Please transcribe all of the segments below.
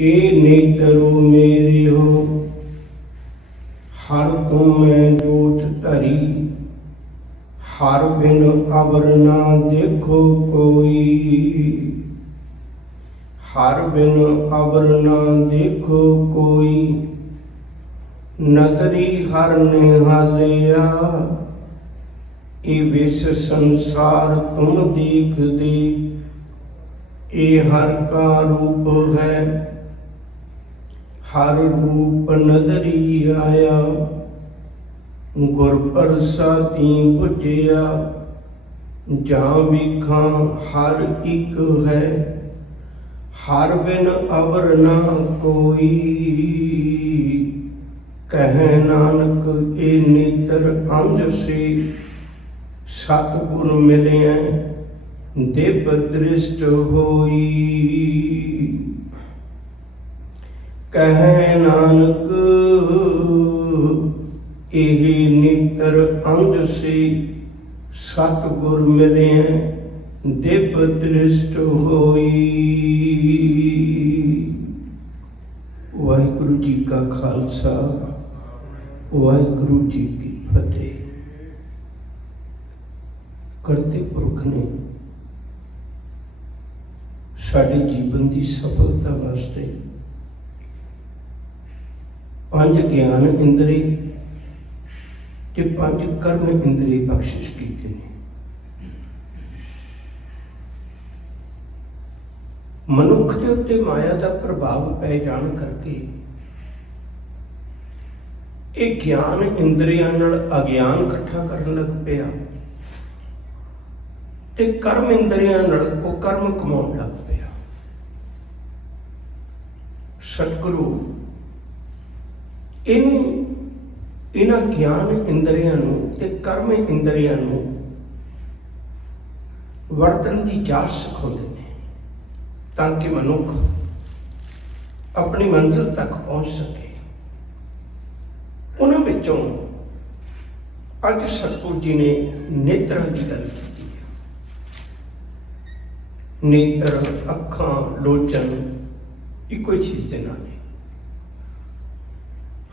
ए नेतरो मेरे हो हर तुम मैं जोत धरी, हर बिन अवर ना देखो कोई, हर बिन अवर ना देखो कोई, नदरी हर ने हालिया, ए विस संसार तुम देख दे, ए हर का रूप है, हर रूप नदरी आया, गुर प्रसादी बुझिया, जहाँ विखा हर एक है, हर बिन अवर ना कोई, कह नानक ए नेत्र अंज से, सतगुर मिले दिव्य दृष्ट होई, कह नानक एहि नेत्र अंज से, सतगुर मिले दिव्य दृष्ट होई। वाहिगुरु जी का खालसा, वाहिगुरु जी की फतेह। करते पुरख ने साडे जीवन की सफलता वास्ते पांच ज्ञान इंद्रिय ते पांच कर्म इंद्रिय बख्शिश कीते ने। मनुख के उत्ते माया का प्रभाव पै जाण करके एक ज्ञान इंद्रियां नाल अज्ञान इकट्ठा करन लग पिया ते कर्म इंद्रियां नाल वो कर्म कमाउण लग पिया। सतगुरु इन्हां ज्ञान इंद्रियां नूं ते कर्म इंद्रियां नूं वरतन की जाच सिखाउंदे ने ताकि मनुख अपनी मंजिल तक पहुंच सके। उन्हां विचों अज सतगुरु जी ने नेत्रां की गल की है। नेत्र अखां लोचन इको चीज दे नाल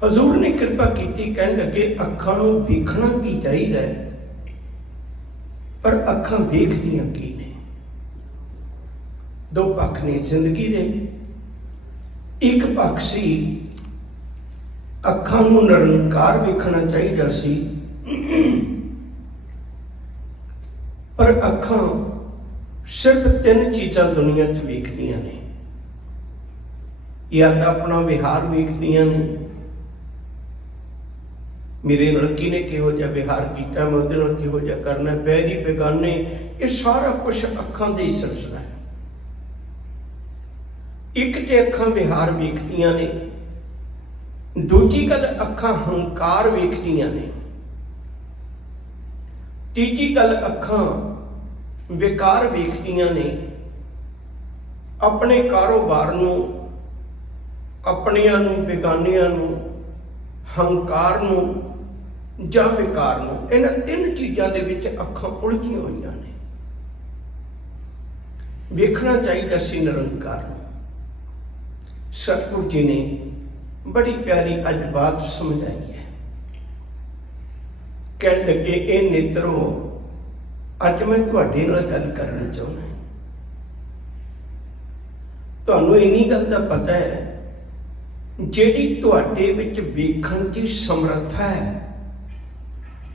हजूर ने कृपा की, कहन लगे अखां नूं वेखना की चाहिए पर अखां वेखदियां की ने। दो पक्ष ने जिंदगी दे, एक पक्ष सी अखां नूं निरंकार वेखना चाहिए सी, पर अखां सिर्फ तीन चीज़ां दुनिया च वेखदियां ने। या तो अपना विहार वेखदियां ने, मेरे नाल किने किहो जिहा विहार किया, मैं उहदे नाल किहो जिहा करना, बैरी बेगाने, ये सारा कुछ अखां दे ही सिलसिला है। एक ते अखां विहार वेखदियां ने, दूजी गल अखां हंकार वेखदियां ने, तीजी गल अखां विकार वेखदियां ने। अपने कारोबार नूं, अपनियां नूं, बेगानियां नूं, हंकार नूं जां विकार नूं, इन्हां तीन चीज़ां दे विच अखां उलझियां होईयां ने। वेखना चाहिए सी निरंकार नूं। सतगुरु जी ने बड़ी प्यारी अज बात समझाई है। कह लगे ए नेत्रो, अज मैं तुहाडे नाल गल करना चाहुंदा। तुहानूं इन्नी गल दा पता है, जिहड़ी तुहाडे विच वेखण दी समर्था है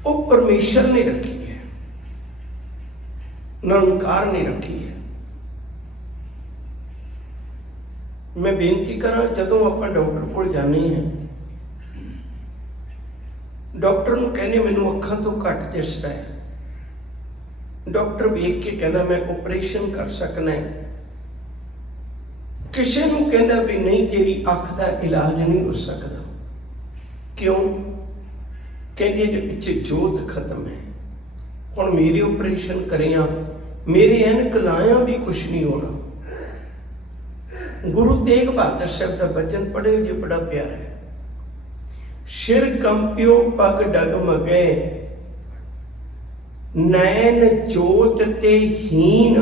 वो परमेश्वर ने रखी है, निरंकार ने रखी है। मैं बेनती करा, जदों आपां डॉक्टर कोल जाने हैं, डॉक्टर नूं कहने मैनूं अखां तो घट दिसदा है, डॉक्टर वेख के कहता मैं ऑपरेशन कर सकना है। किसी नूं कहता भी नहीं, तेरी अख का इलाज नहीं हो सकता। क्यों? कहते जे पिछे जोत खत्म है। हुण मेरे ऑपरेशन करिया, मेरे ऐनक लाया भी कुछ नहीं होना। गुरु तेग बहादुर साहब का बचन पढ़े जो बड़ा प्यारा है। सिर कंपियो पग डगमगे, नैन जोत ते हीन,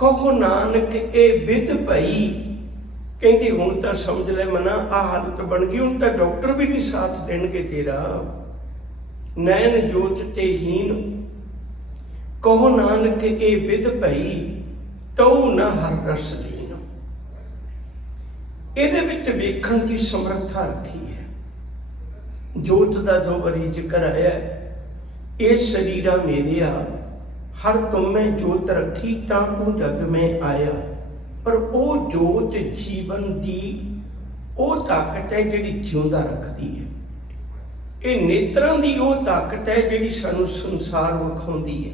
कहो नानक ए विद भई, कहते हुण तां समझ ले मना आ हालत बन गई, हुण तां डॉक्टर भी नहीं साथ देणगे तेरा। नैन जोत ते हीन कहो नानक ए विद भई, तऊ न हर रस लीन। ਇਹਦੇ ਵਿੱਚ ਵੇਖਣ ਦੀ ਸਮਰੱਥਾ ਰੱਖੀ ਹੈ। ਜੋਤ ਦਾ ਜੋ ਵਾਰੀ ਜ਼ਿਕਰ ਆਇਆ, ਇਹ ਸਰੀਰਾ ਮੇਰਿਆ ਹਰ ਤੁਮੇ ਜੋਤ ਰੱਖੀ ਤਾਂ ਤੂੰ ਜਗ में ਆਇਆ। ਪਰ ਉਹ ਜੋਤ ਜੀਵਨ ਦੀ ਉਹ ਤਾਕਤ ਹੈ ਜਿਹੜੀ ਜਿਉਂਦਾ ਰੱਖਦੀ ਹੈ। ਇਹ ਨੇਤਰਾਂ ਦੀ ਉਹ ਤਾਕਤ ਹੈ ਜਿਹੜੀ ਸਾਨੂੰ ਸੰਸਾਰ ਵਿਖਾਉਂਦੀ ਹੈ।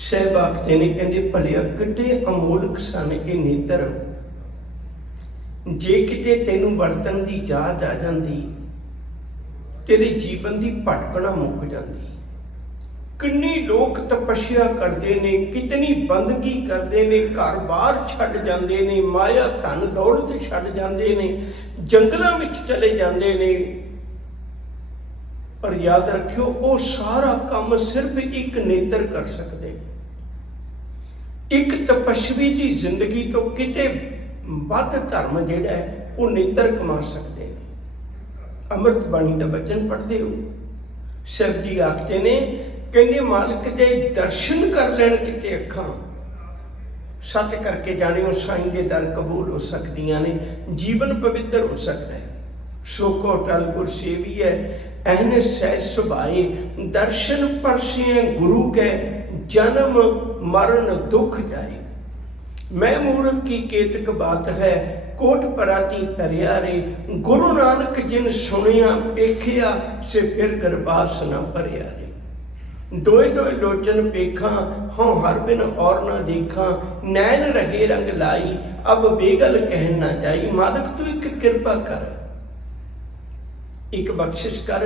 ਸਹਿਬਾਗਤੇ ਨੇ ਕਹਿੰਦੇ ਭਲਿਆ ਕਿੱਡੇ ਅਮੋਲਕ ਸਨ ਇਹ ਨੇਤਰ, ਜੇ ਕਿਤੇ ਤੈਨੂੰ ਵਰਤਨ ਦੀ ਜਾਚ ਆ ਜਾਂਦੀ, ਤੇਰੇ ਜੀਵਨ ਦੀ ਭਟਕਣਾ ਮੁੱਕ ਜਾਂਦੀ। ਕਿੰਨੇ ਲੋਕ ਤਪੱਸਿਆ ਕਰਦੇ ਨੇ, ਕਿਤਨੀ ਬੰਦਗੀ ਕਰਦੇ ਨੇ, ਘਰ ਬਾਹਰ ਛੱਡ ਜਾਂਦੇ ਨੇ, ਮਾਇਆ ਧਨ ਦੌਲਤ ਛੱਡ ਜਾਂਦੇ ਨੇ, ਜੰਗਲਾਂ ਵਿੱਚ ਚਲੇ ਜਾਂਦੇ ਨੇ। ਪਰ ਯਾਦ ਰੱਖਿਓ ਉਹ ਸਾਰਾ ਕੰਮ ਸਿਰਫ ਇੱਕ ਨੇਤਰ ਕਰ ਸਕਦੇ। ਇੱਕ ਤਪੱਸਵੀ ਦੀ ਜ਼ਿੰਦਗੀ ਤੋਂ ਕਿਤੇ ਵੱਧ ਧਰਮ ਜਿਹੜਾ ਹੈ ਉਹ ਨੇਤਰ ਕਮਾ ਸਕਦੇ ਨੇ। ਅੰਮ੍ਰਿਤ ਬਾਣੀ ਦਾ ਬਚਨ ਪੜ੍ਹਦੇ ਹੋ, ਸ਼ਿਵ ਜੀ ਆਖਦੇ ਨੇ, ਕਹਿੰਦੇ ਮਾਲਕ ਦੇ ਦਰਸ਼ਨ ਕਰ ਲੈਣ ਕਿਤੇ ਅੱਖਾਂ, ਸੱਚ ਕਰਕੇ ਜਾਣਿਓ ਸਾਈਂ ਦੇ ਦਰ ਕਬੂਲ ਹੋ ਸਕਦੀਆਂ ਨੇ, ਜੀਵਨ ਪਵਿੱਤਰ ਹੋ ਸਕਦਾ ਹੈ। ਸੋ ਕੋ ਟਲ ਗੁਰ ਸੇਵੀ ਹੈ ਐਨ ਸਹਿ ਸੁਭਾਏ, ਦਰਸ਼ਨ ਪਰਸੇ ਗੁਰੂ ਕੇ ਜਨਮ ਮਰਨ ਦੁੱਖ ਜਾਏ। मैं मूर्ख की केतक बात है, कोट पराती तरिया रे, गुरु नानक जिन सुनिया पेखिया से फिर गरबास न भरिया रे। दोए दोए लोचन पेखा हों हर बिन और न देखा, नैन रहे रंग लाई अब बेगल कह न जाई। मालिक तू एक कृपा कर, एक बख्शिश कर।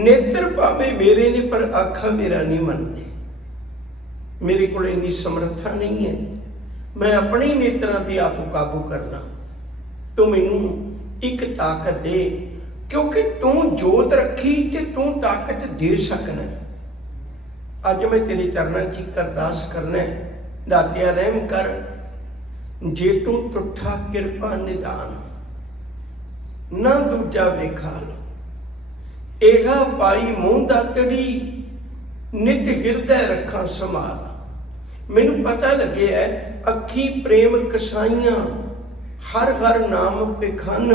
नेत्र भावे मेरे ने पर आखा मेरा नहीं मनते, मेरे को इन्नी समर्था नहीं है मैं अपने नेत्रों पर आप काबू करना। तू मैनू एक ताकत दे, क्योंकि तू जोत रखी ते तू ताकत दे सकना। अज मैं तेरे चरणों च एक अरदास करना, दातिया रहम कर, जे तू टुठा किरपा निदान ना दूजा वेखाल, एहा पाई मूँह दातड़ी नित हृदय रखा संभाल। मैनू पता लगे है अखी प्रेम कसाइयां हर हर नाम पिखन,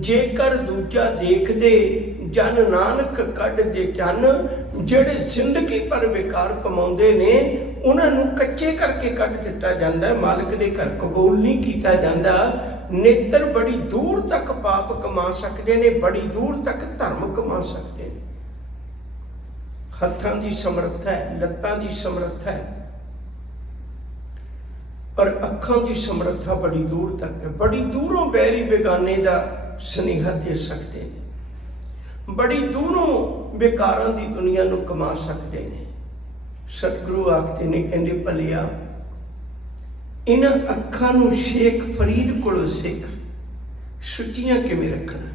जेकर दूजा देख दे जन नानक कढ़ दे चन। जेड़े जिंदगी पर विकार कमाउंदे ने उन्हां नूं कच्चे करके कढ़ दिता जांदा है, मालिक दे घर कबूल नहीं कीता जांदा। नेत्र बड़ी दूर तक पाप कमा सकते ने, बड़ी दूर तक धर्म कमा सकते ने। हत्थां दी समर्था है, लत्तां दी समर्था है, पर अखां की समर्था बड़ी दूर तक है। बड़ी दूरों बैरी बेगाने का स्नेहा दे सकते हैं, बड़ी दूरों बेकारां की दुनिया नूं कमा सकते हैं। सतगुरु आखते ने, कहते भलिया इन्हां अखां नूं शेख फरीद कोलों सिख सुचियां किवें रखना।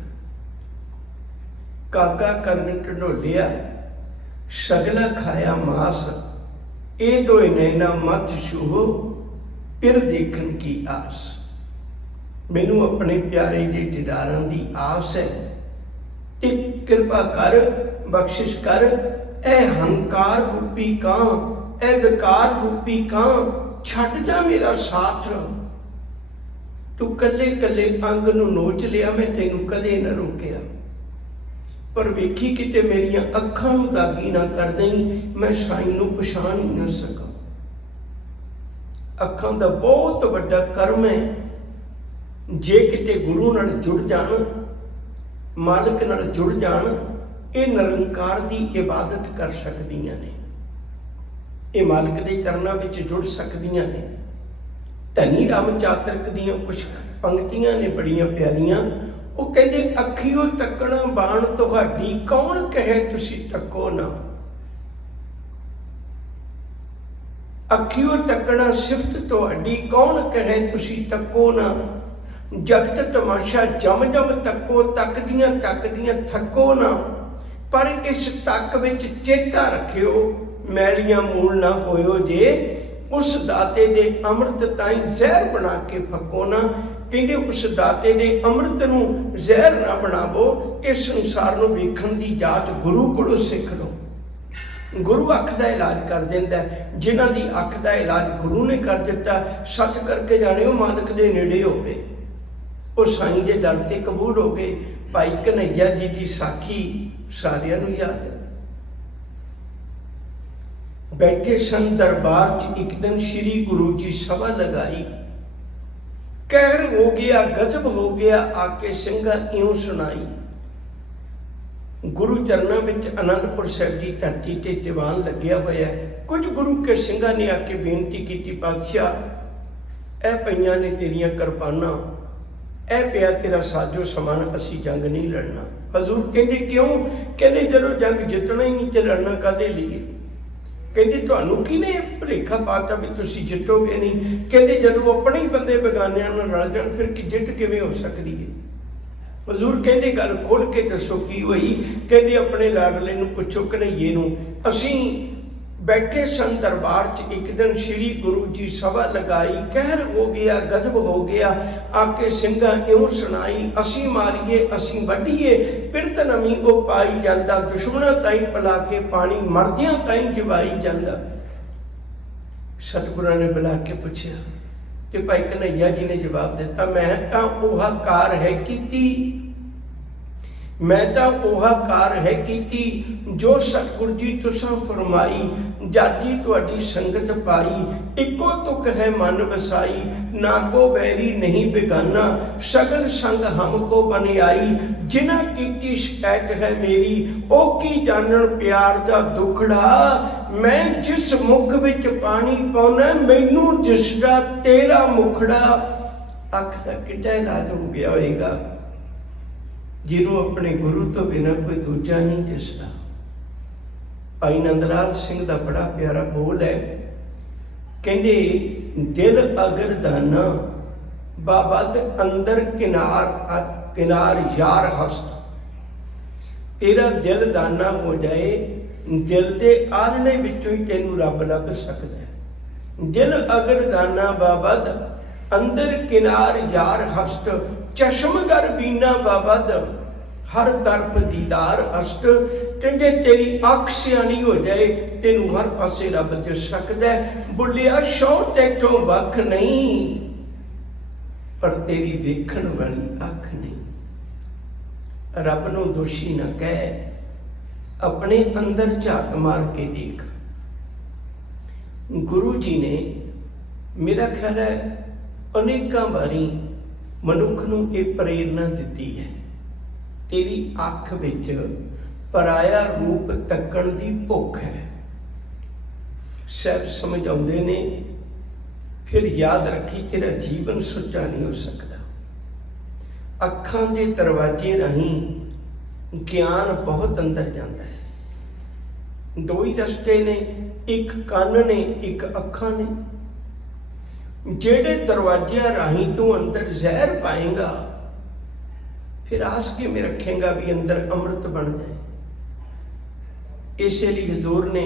काका करन ढोलिया सगला खाया मास, ए दोए नैना मत छूहो फिर देखन की आस। मैनू अपने प्यारे जे दीदारां दी आस है, ते कृपा कर बख्शिश कर। ए हंकार रूपी कां, ए विकार रूपी कां, छड्ड जा मेरा साथ। तू कले कले अंग नूं नोच लिया, मैं तेनू कदे न रोकिया। पर वेखी किते मेरियां अखां नूं दागी ना कर दें, मैं साईं नूं पछाण ही न सका। अखां दा बहुत वड्डा कर्म है, जे किते गुरु नाल जुड़ जान, मालिक नाल जुड़ जान, ये निरंकार की इबादत कर सकदियां ने, ये मालिक के चरणों में जुड़ सकदियां ने। धनी राम चातरक दियां कुछ पंक्तियां ने बड़ियां प्यारियां। वो कहते अखियों तकना बाण तुहाडी, कौन कहे तुसी तको ना। अखियों तकना सिफत तुहाडी, कौन कहे तुसी तको ना। जगत तमाशा जम जम तको, तकदियां तकदियां थको ना। पर इस तक विच चेता रखियो, मैलियां मूल ना होयो जे, उस दाते दे अमृत ताई जहर बना के फको ना। कहते उस दाते दे अमृत नूं जहर ना बनावो। इस संसार नूं वेखण दी जाच गुरु कोलों सिख लो। गुरु अख का इलाज कर देंदा है। जिन्हां दी अख का इलाज गुरु ने कर दिता, सच करके जाने वो मालिक दे नेड़े हो गए, वो साईं दे दर ते कबूल हो गए। भाई कन्हैया जी की साखी सारियां नूं याद है। बैठे सन दरबार च एक दिन श्री गुरु जी सभा लगाई। कहर हो गया, गजब हो गया, आके सिंघा इउं सुनाई। गुरु चरणों में आनंदपुर साहिब की धरती ते दीवान लग्या होया। कुछ गुरु के सिंघां ने आके बेनती की, पातशाह ए पईयां ने तेरियां किरपानां, ए पिया तेरा साजो समान, असी जंग नहीं लड़ना। हजूर कहते क्यों? कहते जदों जंग जितना ही नहीं ते लड़ना कादे लिए? कहते तुहानू किने भुलेखा पाता भी तुसी जितोगे नहीं? कहते जदों अपने ही बंदे बेगानियां नाल रल जाण फिर जित किवें हो सकदी है? हजूर कहते गल खोल के दसो की हुई? कहते अपने लाडले नूं पुछो कन्हैये नूं। असीं बैठे सन दरबार च एक दिन श्री गुरु जी सभा लगाई। कहर हो गया, गजब हो गया, आके सिंघां इउं सुनाई। असीं मारीए असीं वढीए, पिरत नमी वो पाई जांदा, दुश्मनां ताईं पिला के पानी मरदियां ताईं जवाई जांदा। सतगुरां ने बुला के पूछया ते भाई कन्हैया जी ने जवाब दिता, मैं तां ओह कार है कीती, मैं तां ओह कार है कीती जो सतगुर जी तुसां फरमाई। जाजी तुहाडी संगत पाई, इको तुक है मन बसाई, ना को बैरी नहीं बेगाना, सगल संग हमको बन आई। जिन्हां कीती शिकायत है मेरी, ओ की जानन प्यार दा दुखड़ा। मैं जिस मुख विच पानी पाउना, मैनू दिसदा तेरा मुखड़ा। अख दा किड्डा इलाज हो गया होएगा जिन्हों अपने गुरु तो बिना कोई दूजा नहीं दिसदा। भाई नंदलाल सिंह का बड़ा प्यारा बोल है, कहते दिल अगर दाना बाबद अंदर किनार किनार यार हस्त। तेरा दिल दाना हो जाए, दिल के आलने विचों ही तेनू रब लभ सकता है। दिल अगर दाना बाबद अंदर किनार यार हस्त, चश्मगर बीना बाबद हर तरफ दीदार अष्ट। कहते तेरी अख सियानी हो जाए, तेनू हर पासे रब दिस सकदा है। बुलिया शौ तैथों वख नहीं, पर तेरी वेखण वाली अख नहीं। रब नूं दोषी ना कह, अपने अंदर झात मार के देख। गुरु जी ने मेरा ख्याल है अनेकों बारी मनुख नूं ये प्रेरणा दी है, तेरी अख विच पराया रूप तकण दी भुख है। साहब समझाउंदे ने, फिर याद रखी तेरा जीवन सुच्चा नहीं हो सकता। अखां दे दरवाजे राहीं ज्ञान बहुत अंदर जाता है। दो ही रस्ते ने, एक कान ने एक अखां ने। जेड़े दरवाजियां राहीं तू अंदर जहर पाएगा, फिर आस के में रखेगा भी अंदर अमृत बन जाए। इसलिए हजूर ने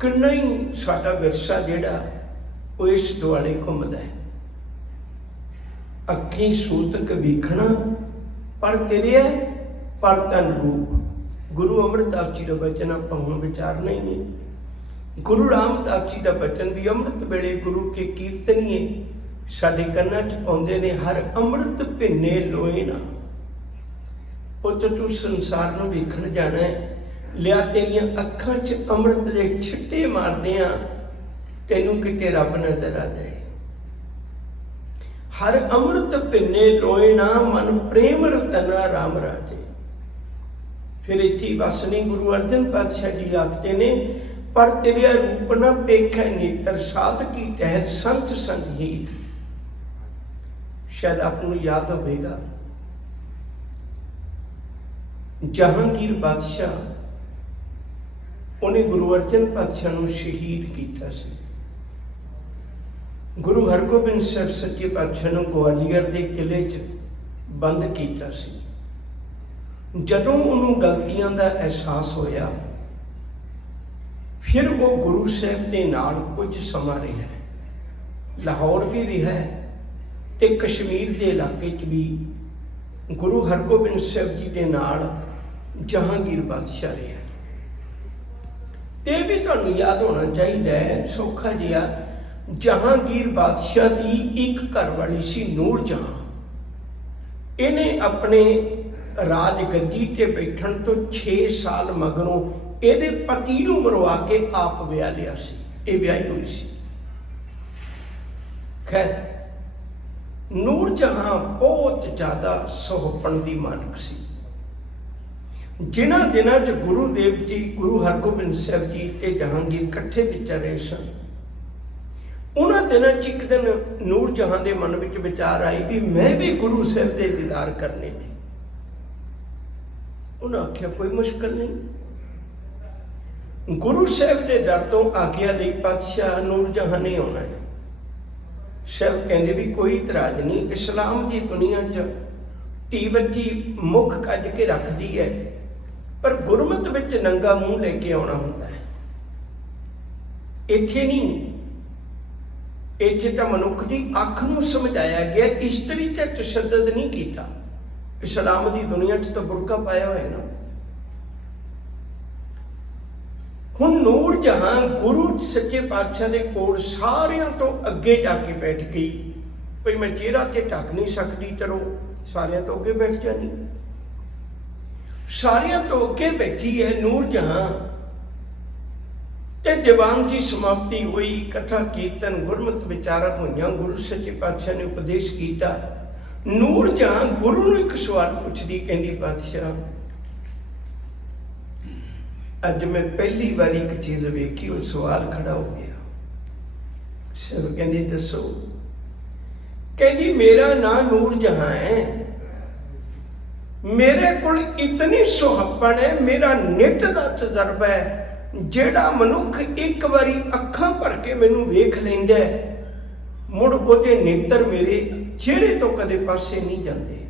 किन्ना ही साडा विरसा जिहड़ा वो इस दुआले घूमदा है। अखी सूतक वीखना पर तेरे पर तन रूप। गुरु अमृतदास जी का वचन आप हम विचारना ही नहीं। गुरु रामदास जी का वचन भी अमृत वेले गुरु के कीर्तनीए साडे कन्नां च पाउंदे ने, हर अमृत भिन्ने लोए ना। पुत तू संसार नूं वेखण जाना है, लिया तेरियां अखां च अमृत दे छिट्टे मारदे आ, तेनू किते रब नजर आ जाए। हर अमृत भिन्ने लोए ना, मन प्रेम रतना राम राजे। फिर इत्थे बस नहीं, गुरु अर्जन पातशाह जी आखते ने, पर तेरे रूप न पेखै नेत्र, साध की टहर संत संगीत। शायद आपको याद होगा, जहांगीर बादशाह उन्हें गुरु अर्जन पातशाह नूं शहीद किया सी। गुरु हरगोबिंद साहब सच्चे पातशाह नूं ग्वालियर के किले च बंद किया सी। जदों उन्होंने गलतियों का एहसास होया, फिर वो गुरु साहब के नाल कुछ समा रहा, लाहौर भी रहा ते कश्मीर के इलाके च भी गुरु हरगोबिंद साहब जी के नाल जहांगीर बादशाह रहा। ये भी तुहानूं याद होना चाहिए, सौखा जिहा, जहांगीर बादशाह की एक घरवाली सी नूर जहां। इन्हें अपने राज गद्दी ते बैठण तो 6 साल मगरों ਇਹਦੇ पति ਨੂੰ मरवा के आप ਵਿਆਹ लिया सी, ये ਵਿਆਹੀ हुई सी। खैर नूर जहां बहुत ज्यादा सुहपण की मानक सी। जिन्हां दिनां च गुरुदेव जी, गुरु हरगोबिंद साहब जी ते जहांगीर इकट्ठे विचरे सन, उन्हां दिनां च एक दिन नूर जहां के मन में विचार आई भी मैं भी गुरु साहब के दीदार करने ने। उन्हें आख्या कोई मुश्किल नहीं, गुरु साहब के दर तो आग्या ली पातशाह नूर जहां ने आना है। साहब कहते भी कोई इतराज नहीं, इस्लाम की दुनिया च धी बच्ची मुख कज के रखती है, पर गुरमत विच नंगा मूँह लेके आना होता है। इत्थे नहीं, इत्थे तो मनुख की अख नूं समझाया गया, इस्त्री ते तशद्दद नहीं किया। इस्लाम की दुनिया च तो बुरका पाया हुआ है ना। हुण नूर जहां गुरु सच्चे पातशाह के कोल सारियां तो अगे जाके बैठ गई। भाई मैं चेहरा ते ढक नहीं सकती, चलो सारियां तो अगे बैठ जानी। सारियां तो अगे बैठी है नूर जहां। ते दीवान की समाप्ति हुई, कथा कीर्तन गुरमत विचारा हुई, गुरु सच्चे पातशाह ने उपदेश किया। नूर जहां गुरु नूं एक सवाल पूछदी, कहंदी पातशाह अज मैं पहली बार एक चीज वेखी, वो सवाल खड़ा हो गया। सब कहंदी दसो। कहंदी मेरा नाम नूर जहां है, मेरे को इतनी सुहपण है, मेरा नित का तजर्बा है, जेड़ा मनुख एक बारी अखां भर के मैनू वेख लैंदा है, मुड़ उहदे नेत्र मेरे चेहरे तो कदे पासे नहीं जाते।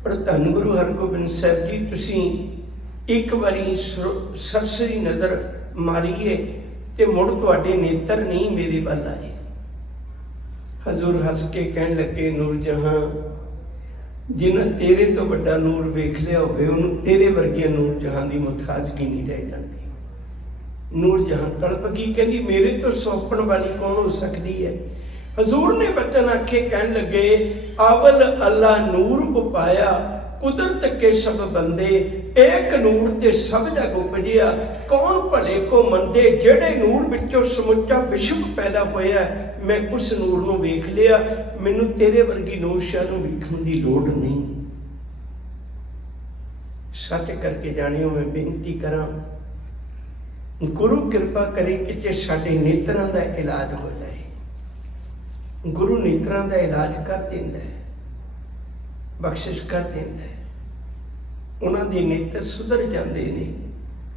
पर धन गुरु हरगोबिंद साहब जी, तुसीं एक बारी सरसरी नज़र मारीए ते मुड़ तुहाडे नेत्र नहीं मेरे वाल आए। हजूर हस के कहन लगे, नूर जहां जिन्हें तेरे तो बड़ा नूर वेख लिया होवे, उन्होंने तेरे वर्गे नूर जहां की मुताजगी नहीं रह जाती। नूर जहां तड़प गई, कहती मेरे तो सौंपण वाली कौन हो सकती है। हजूर ने बचन आखे, कहन लगे अवल अल्लाह नूर उपाया, कुदरत के सब बंदे, एक नूर ते सब जग उपजिया। कौन भले को मंदे, जेड़े नूर विचों समुचा विश्व पैदा होया, मैं उस नूर नूं वेख लिया, मैनू तेरे वर्गी नूर शाह नूं वेखण दी लोड़ नहीं। सच करके जानियो, मैं बेनती करा गुरु कृपा करे कि साडे नेत्रां दा इलाज हो जाए। गुरु नेत्रां दा इलाज कर देंदा है, बख्शिश कर देंदा है, उन्होंने नेत्र सुधर जाते हैं।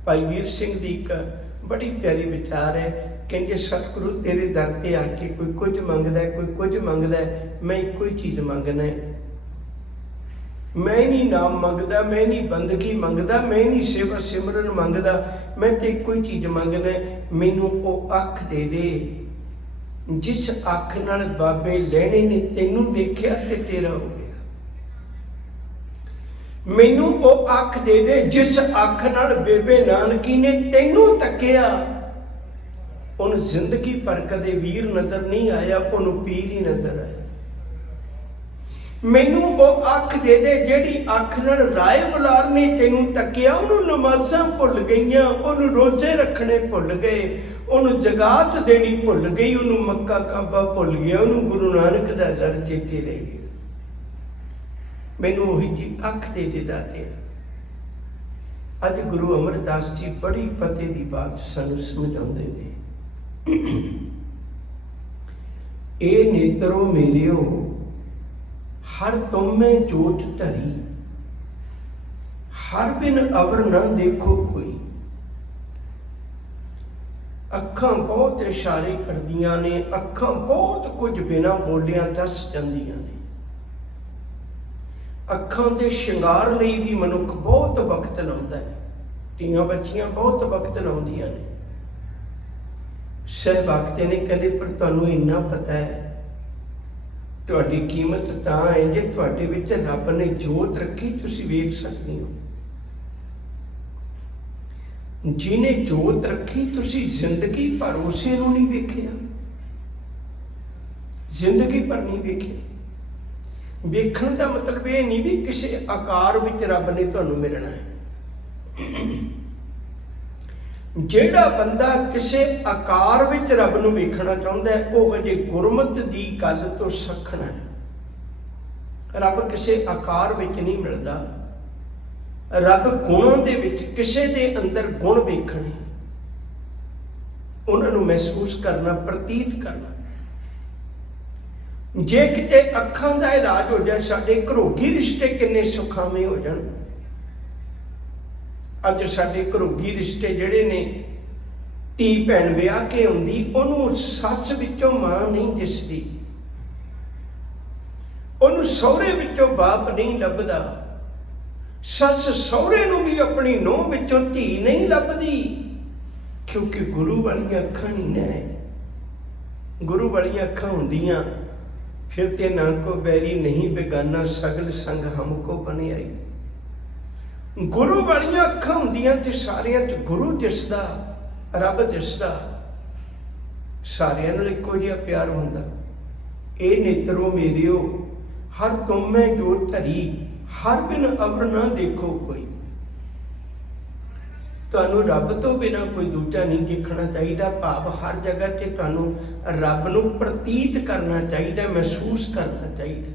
भाई वीर सिंह की एक बड़ी प्यारी विचार है, कहते सतगुरु तेरे दर पे आके कोई कुछ मंगदा है, कोई कुछ मंगदा है, मैं एक ही चीज़ मंगना है। मैं नहीं नाम मंगदा, मैं नहीं बंदगी मंगदा, मैं नहीं सेवा सिमरन मंगदा, मैं तो एक ही चीज़ मंगना है, मैनू वो अख दे दे जिस अख नाल बाबे लैणे ने तेनू देखिया ते तेरा हो गया। मैनू वो अख दे दे जिस अख नाल बेबे नानकी ने तेनू तकिया, उन जिंदगी पर कदे वीर नजर नहीं आया, उन पीर ही नजर आया। मैनू वो अख दे दे जेड़ी अख नाल राय बुलार ने तेनू तकिया, उन्होंने नमाज़ां भुल गईयां, उन्होंने रोजे रखने भुल गए, उन्होंने जगात देनी भुल गई, उन्होंने मक्का काबा भुल गया, उन्होंने गुरु नानक दा दर चेते रह गया। मैनू वही जी अख दे दे दाते। अज गुरु अमरदास जी बड़ी पते की बात सानू समझाते हैं। ए नेत्रो मेरियो हर तुम में जोत धरी, हर बिन अवर ना देखो कोई। अखां बहुत इशारे करदियां ने, अखां बहुत कुछ बिना बोलिया दस जांदियां ने। अखां दे शिंगार लई भी मनुख बहुत वक्त लाउंदा है। ਧੀਆਂ ਬੱਚੀਆਂ बहुत वक्त लाउंदियां ने, सहबागते ने, कहते पर तुहानूं इन्ना पता है तुहाडी कीमत तां है जे तुहाडे विच रब ने जोत रखी, तुसीं वेख सकदे हो। जिन्हें जोत रखी तुसीं जिंदगी भर उसे नूं नहीं वेखिया, जिंदगी भर नहीं वेखे। वेखण का मतलब ये नहीं भी किसी आकार विच रब ने तुहानूं मिलना है। जेड़ा बंदा किसी आकार विच रब नूं वेखना चाहुंदा है वो हजे गुरमत दी गल तो सखना है। रब किसी आकार विच नहीं मिलदा, रब गुणां दे विच किसे दे अंदर गुण वेखणे, उन्हां नूं महसूस करना, प्रतीत करना। जे किते अखां दा इलाज हो जाए, साडे घरोगी रिश्ते किन्ने सुखावे हो जाण। अज साडे घरोगी रिश्ते जिहड़े ने, धी भैन विआह के आउंदी उहनूं सੱਸ विचों मां नहीं दिसदी, उहनूं सहुरे विचों बाप नहीं लभदा, सੱਸ सहुरे नूं भी अपनी नूंह विचों धी नहीं लभदी, क्योंकि गुरु वालियां अखां नहीं ने। गुरु वालियां अखां हुंदियां फिर ते ना को बैरी नहीं बेगाना, सगल संग हमको बने आई। गुरु वालियां अखां हुंदियां ते सारियां च गुरु दिसदा, रब दिसदा, सारियां नाल इक्को जिहा प्यार हुंदा। ए नेत्रो मेरियो हर तुमै जो धरी, हर बिन अवर ना देखो कोई। तुहानूं रब तो बिना कोई दूजा नहीं देखना चाहिए, भाव हर जगह से तुहानूं रब नूं प्रतीत करना चाहिए, महसूस करना चाहिए।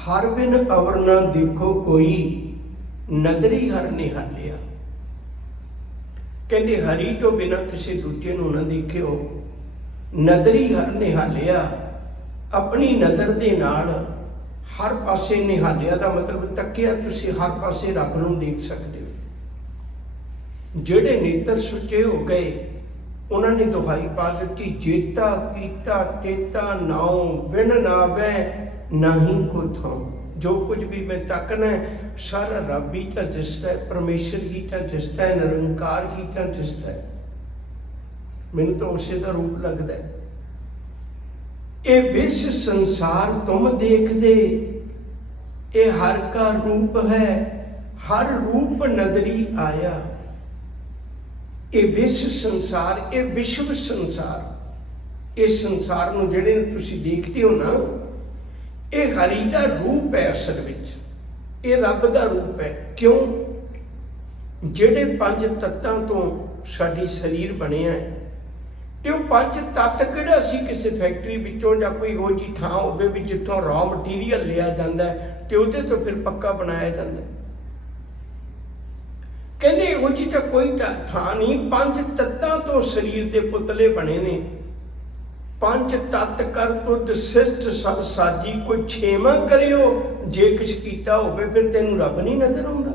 हर बिन अवर ना देखो कोई, नदरी हर निहालिया। कहते हरी तो बिना किसी दूजे नूं ना देखियो, नदरी हर निहालिया। अपनी नज़र दे नाल हर पासे निहालिया का मतलब तकिया, तुसीं हर पासे रब नूं देख सकते हो। जेड़े नेत्र सुचे हो गए उन्होंने दुहाई पा दी, जेता कीता तेता नाओ, बिन नावै नाही को थां। जो कुछ भी मैं तकना है सारा रब ही तो दिसदा है, परमेश्वर ही तो दिसदा है, निरंकार ही तो दिसदा है। मैनूं तो उसे का रूप लगता है। ये विश संसार तुम देख दे, ये हर का रूप है, हर रूप नदरी आया। ये विश्व संसार, ये विश्व संसार, इस संसार नूं जिहड़े तुसीं देखते हो ना, ये हरि का रूप है। असल विच ये रब का रूप है। क्यों? जिहड़े पंज तत्तां तो साडी शरीर बनिया है, तो पंज तत्त किहड़ा सी किसी फैक्ट्री विचों जां कोई इहो जी थां होवे भी जिथों रॉ मटीरीअल लिया जाता है तो उहदे तो फिर पक्का बनाया जाता है। कहते इहो जी तो कोई थां नहीं, पंज तत्तां तो शरीर के पुतले बने ने। पंज तत्त कर तुद सिष्ट सब साजी, कोई छेवां करियो जे कुछ कीता होवे फिर तैनूं रब नहीं नजर आउंदा।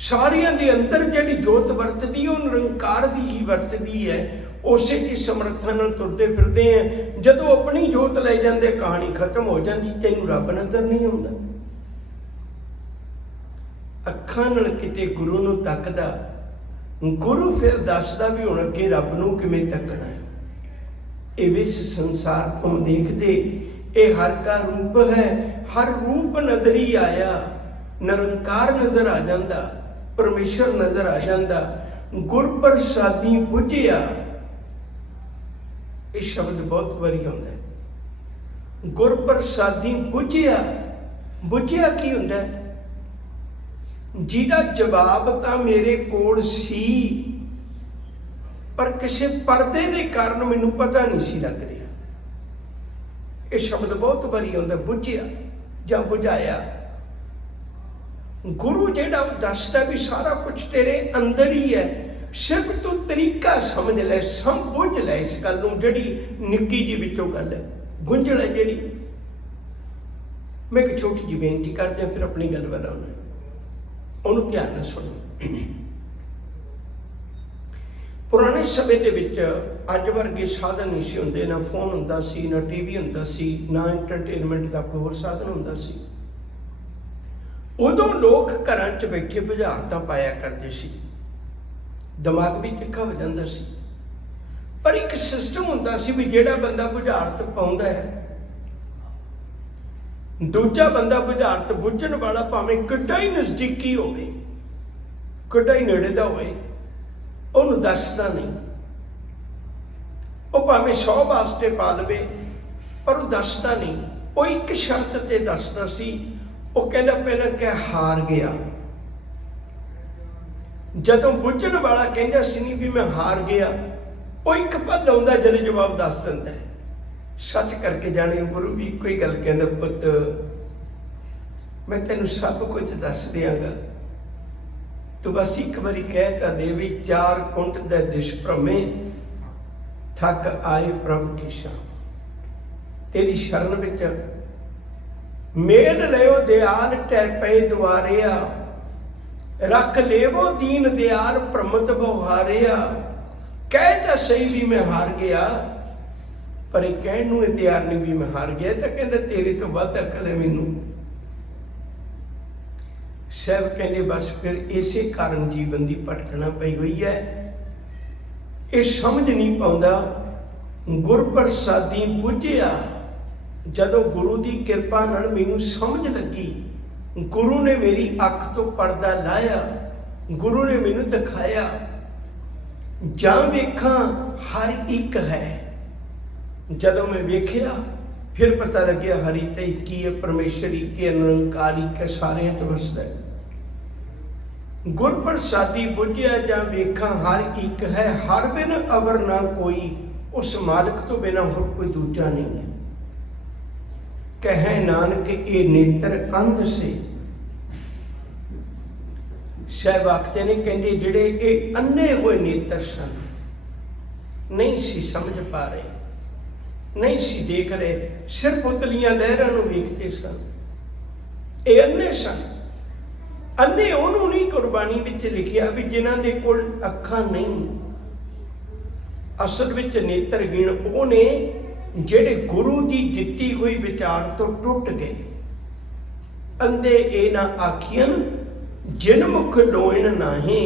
सारियां दे अंदर जिहड़ी जोत वरतदी है निरंकार दी ही वरतदी है। उसे की समर्था नाल तुरदे फिरदे हैं, जदों अपनी जोत ले जांदे कहानी खत्म हो जाती, तैनूं रब नजर नहीं आउंदा। अखां नाल किते गुरु नूं तकदा, गुरु फिर दसदा भी हुण अगे रब नूं किवें तकना है। ये विश संसार तुम देख दे, ये हर का रूप है, हर रूप नजरी आया। निरंकार नजर आ जाता, परमेश्वर नजर आ जाता। गुर प्रसादी बुझिया, ये शब्द बहुत बारी आउंदा है। गुर प्रसादी बुझिया, बुझिया की हुंदा है? जिहदा जवाब तां मेरे कोल सी, पर किसी परदे के कारण मैनूं पता नहीं सी लग रहा। ये शब्द बहुत बारी आउंदा, बुझिया जां बुझाया। गुरु जिहड़ा दसदा भी सारा कुछ तेरे अंदर ही है, सिर्फ तू तरीका समझ ले, बुझ ले इस गल नूं। जिहड़ी निक्की जी विचों गल है, गुंझल है जिहड़ी। मैं एक छोटी जी बेनती करदे फिर अपनी गल वाल आउणा, उहनूं ध्यान नाल सुणो। पुराने समय के विच अज वर्गे साधन नहीं सी हुंदे, ना फोन हुंदा सी, ना टीवी हुंदा सी, ना एंटरटेनमेंट का कोई होर साधन हुंदा सी। उदों लोग घरां च बैठे बुझारतां पाया करते सी, दिमाग भी तिखा हो जाता सी। पर एक सिस्टम हुंदा सी भी जिहड़ा बंदा बुझारत पाउंदा है, दूजा बंदा बुझारत बुझण वाला भावें किड्डा ही नज़दीकी होवे, किड्डा ही नेड़े दा होवे, उहनूं दसदा नहीं। वो भावें 100 वास्ते पा लवे पर वो दसदा नहीं। वो एक शर्त ते दसदा सी, वो कहना पहला क्या हार गया। जदों बुझण वाला कहंदा सी नहीं भी मैं हार गया, वो एक पद आउंदा जदों जवाब दस दिंदा है, सच करके जाने गुरु भी कोई गल कहंदा, पुत मैं तेनू सब कुछ दस दियांगा, तू बस एक बारी कह तां दे भी 4 कुंट दे दिश भ्रमे थक आए प्रभु की शाम। तेरी शरण विच मेल लियो दयाल टै पे दुआरिया, रख लेवो दीन दयाल प्रमत बहुहारिया। कह तां सही भी मैं हार गया, पर यह कहण नूं तैयार नहीं भी मैं हार गया। तो कहंदा तेरे तो वध अकल है मैनू। साहब कहंदे बस फिर इसे कारण जीवन की भटकना पई हुई है। ये समझ नहीं पाउंदा गुर प्रसादी बुझिया। जदों गुरु की कृपा नाल मैनू समझ लगी, गुरु ने मेरी अख तो पर्दा लाया, गुरु ने मैनू दिखाया, जां वेखां हर एक है। जदों मैं वेखिया फिर पता लग्या हरि ते की है, परमेश्वर ही के निरंकारी के सारे च वसदा है। गुर प्रसादी बुझिया जां वेखां हर एक है, हर बिन अवर ना कोई, उस मालिक तो बिना होर कोई दूजा नहीं है। कहे नानक ये नेत्र अंध से। साहब आखते ने कहते जिहड़े ये अन्ने हुए नेत्र सन, नहीं सी समझ पा रहे, नहीं सी देख रहे, सिर्फ उतलियां लहरां नूं वेखदे सन। ये अन्ने सन। अन्ने उन्होंने नहीं कुरबानी विच लिखिया भी जिन्हां दे कोल अखां नहीं। असल विच नेत्रहीन वो ने जेड़े गुरु की दिती हुई विचार तो टुट गए। अंधे ए ना आखियन जिन मुख लोइन नाही,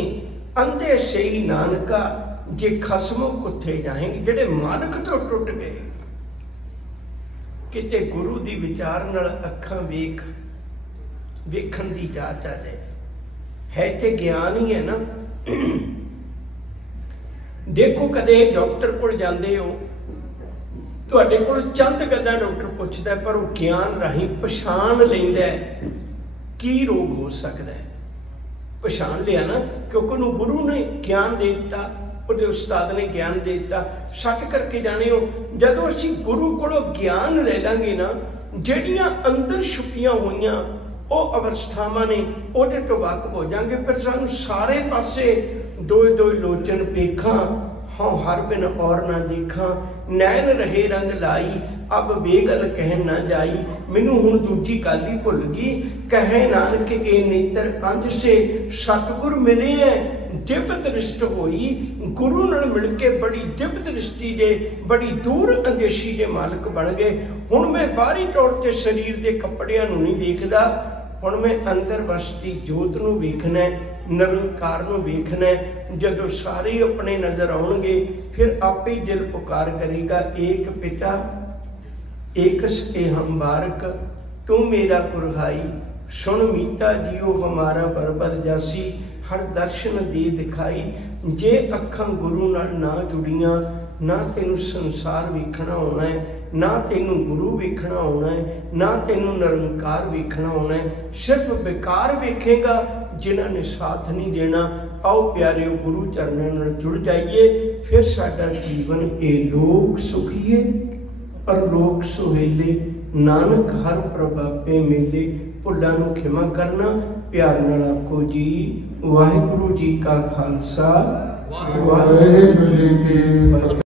अंधे सही नानका जे खसमों कुथे जाएंगे। जेड़े मानक तो टुट गए, किते गुरु की विचार नाल अखां वेखण की जाच आ जाए। है तो ज्ञान ही है ना। देखो कदे डॉक्टर कोल जांदे हो, तुहाडे कोल चंद गल्लां डॉक्टर पुछदा है, पर वो ज्ञान राही पछाण लैंदा है की रोग हो सकता है। पछाण लिया ना, क्योंकि उन्होंने गुरु ने ज्ञान दे दिता, उहदे उस्ताद ने ज्ञान दे दिता। सच करके जाने हो जदों असीं गुरु कोलों ज्ञान ले लांगे ना, जिहड़ियां अंदर छुपियां होईयां वो अवस्थावां ने उहदे तो वाकफ हो जाएंगे। फिर सानूं सारे पासे दोए दोए लोचन पेखा, हाँ हर बिन और ना देखा, नैन रहे रंग लाई, अब बेगल कहन ना जाई, मैनू हुण दूजी गल ही भुल गई। कहे नानक ए नेत्र अंध से सतगुर मिले है, दिव्य दृष्टि होई। गुरु नाल मिल के बड़ी दिव्य दृष्टि जे, बड़ी दूर अंदेशी जे मालिक बन गए। हुण मैं बाहरी तौर ते शरीर के कपड़ियां नूं नहीं देखदा, हुण मैं अंदर वसदी जोत नूं वेखना है, निरंकार नूं वेखना है। जदों सारे अपने नजर आउणगे फिर आपे ही दिल पुकार करेगा, एक पिता एक सके हम बारक, तू मेरा कुरहाई, सुन मीता जियो हमारा बरबर जासी, हर दर्शन दे दिखाई। जे अखां गुरु नाल ना जुड़ियां, ना तेनू संसार वेखना होना है, ना तेनू गुरु वेखना होना है, ना तेनू निरंकार वेखना होना है। सिर्फ बेकार वेखेगा जिन्हां ने साथ नहीं देना। आओ प्यारे गुरु चरणों नाल जुड़ जाइए, फिर साडा जीवन ए लोक सुखीए पर लोक सुहेले। नानक हर प्रभापे मेले, भुल्लां नूं खिमा करना। प्यार नाल आखो जी वाहिगुरु जी का खालसा, वाहिगुरु जी की फतेह।